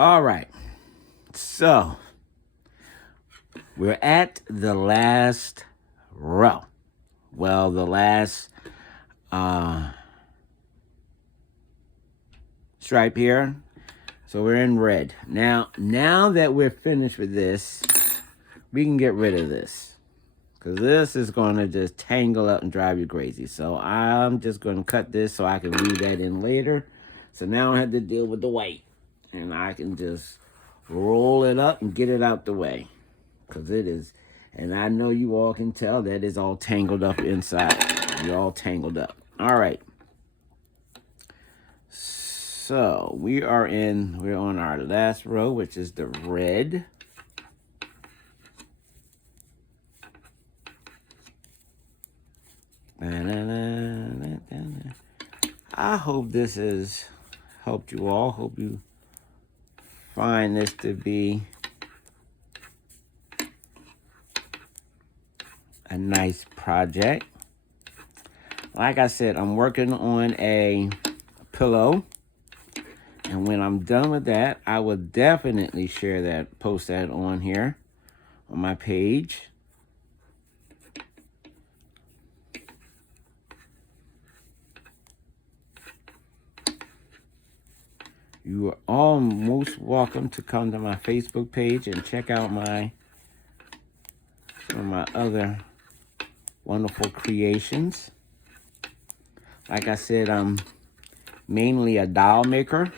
All right. So we're at the last row. Well, the last stripe here. So we're in red. Now that we're finished with this, we can get rid of this. Because this is going to just tangle up and drive you crazy. So I'm just going to cut this so I can weave that in later. So now I have to deal with the white. And I can just roll it up and get it out the way. Because it is, and I know you all can tell that it's all tangled up inside. You're all tangled up. All right. So we're on our last row, which is the red. I hope this has helped you all. Hope you find this to be a nice project. Like I said, I'm working on a pillow. And when I'm done with that, I will definitely share that, post that on here on my page. You are all most welcome to come to my Facebook page and check out some of my other wonderful creations. Like I said, I'm mainly a doll maker.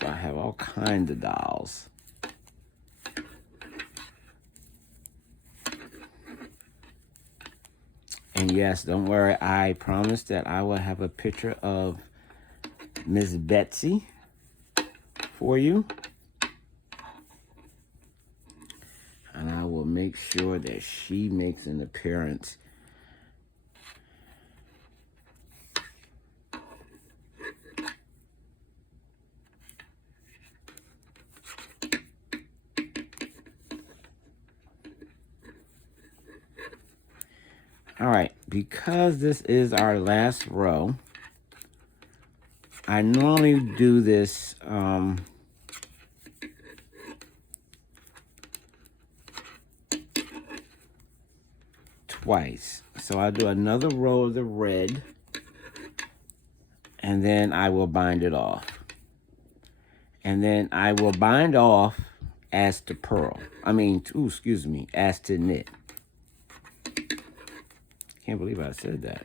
So I have all kinds of dolls. And yes, don't worry, I promise that I will have a picture of Miss Betsy for you. And I will make sure that she makes an appearance. All right, because this is our last row, I normally do this twice. So I'll do another row of the red, and then I will bind it off. And then I will bind off as to purl. As to knit. Can't believe I said that.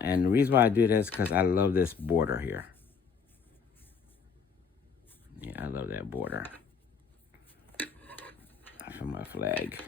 And the reason why I do this is because I love this border here. Yeah, I love that border for my flag.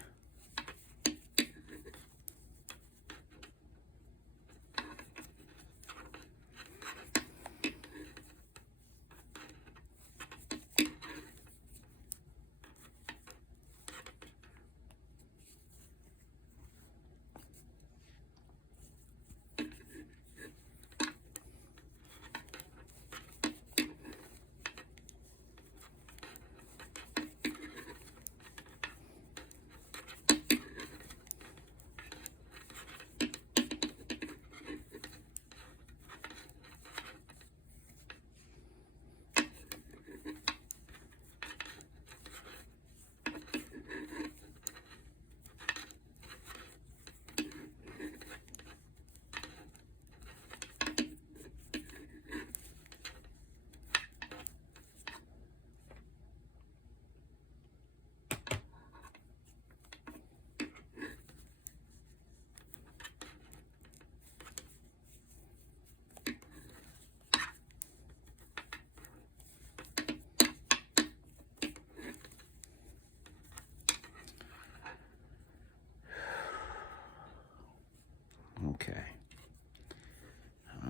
Okay.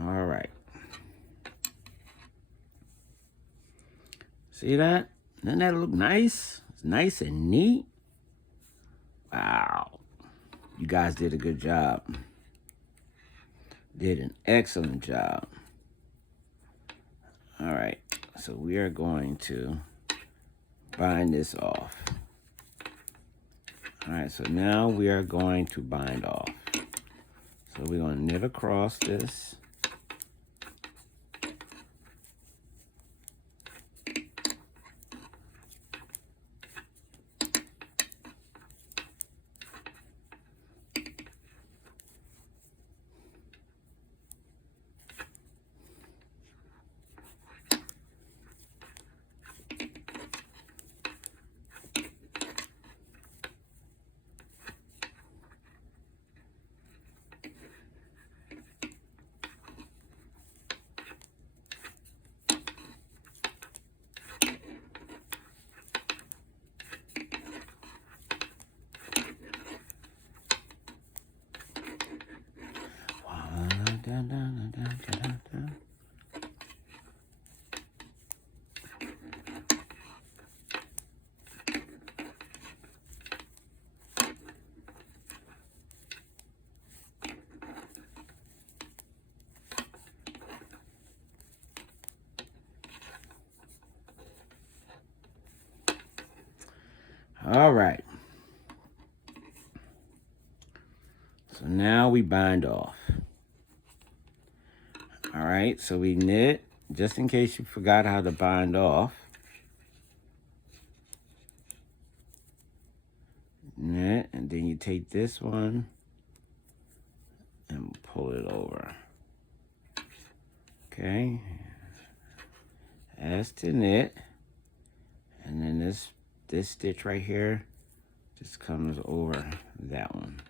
All right. See that? Doesn't that look nice? It's nice and neat. Wow. You guys did a good job. Did an excellent job. All right. So we are going to bind this off. All right. So now we are going to bind off. So we're going to knit across this. All right. So now we bind off. All right, so we knit, just in case you forgot how to bind off. Knit, and then you take this one and pull it over. Okay. As to knit, and then this stitch right here just comes over that one.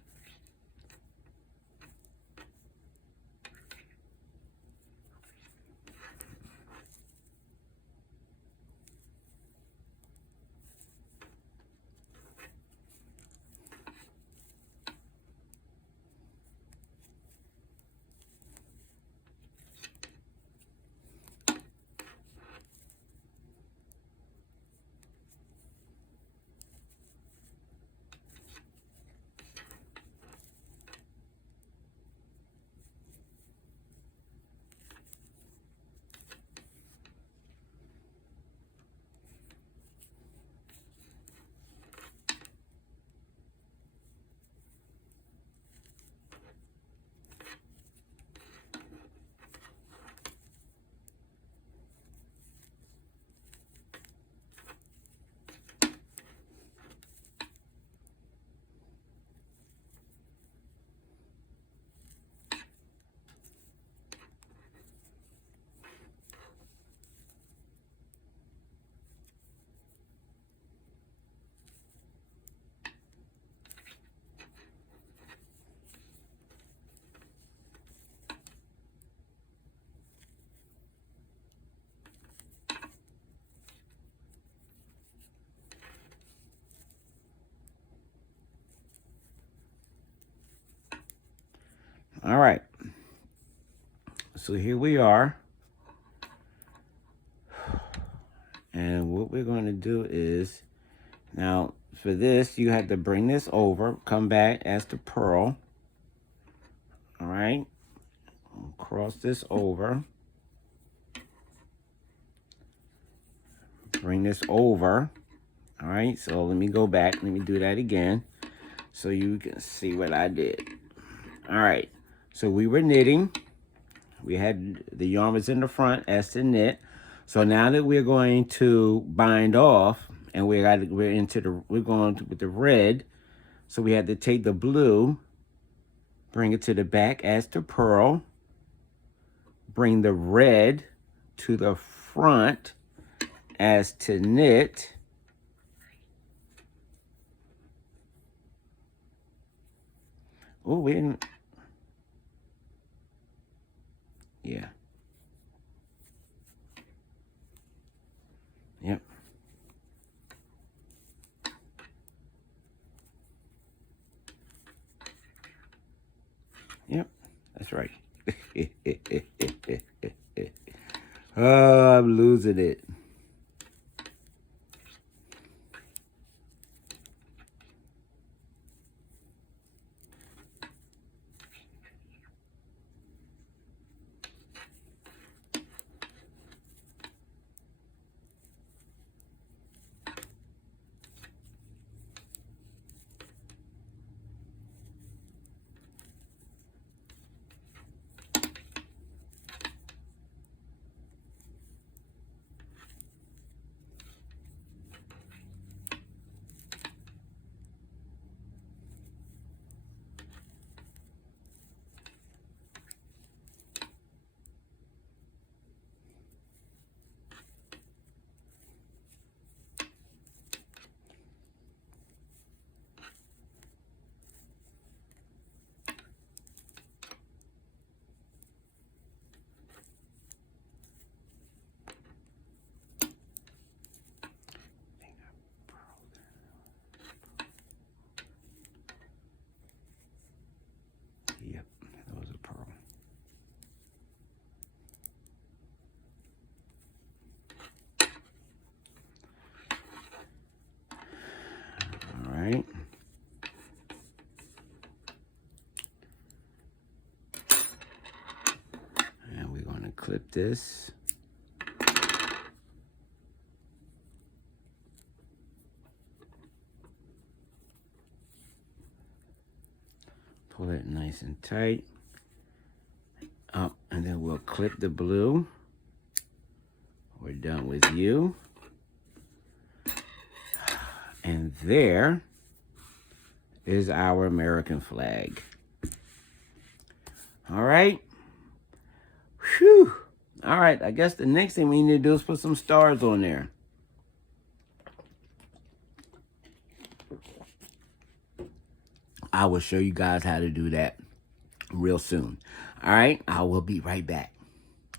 All right. So here we are. And what we're going to do is, now for this, you have to bring this over, come back as the purl. All right. Cross this over. Bring this over. All right. So let me go back. Let me do that again so you can see what I did. All right. So we were knitting. We had the yarn was in the front as to knit. So now that we're going to bind off, and we're going with the red. So we had to take the blue, bring it to the back as to purl, bring the red to the front as to knit. Oh, we didn't. Yeah. Yep. Yep. That's right. Oh, I'm losing it. Yep, that was a pearl. All right. And we're going to clip this. Pull it nice and tight. Up, and then we'll clip the blue. We're done with you. And there is our American flag. All right. Whew. All right, I guess the next thing we need to do is put some stars on there. I will show you guys how to do that real soon. All right, I will be right back.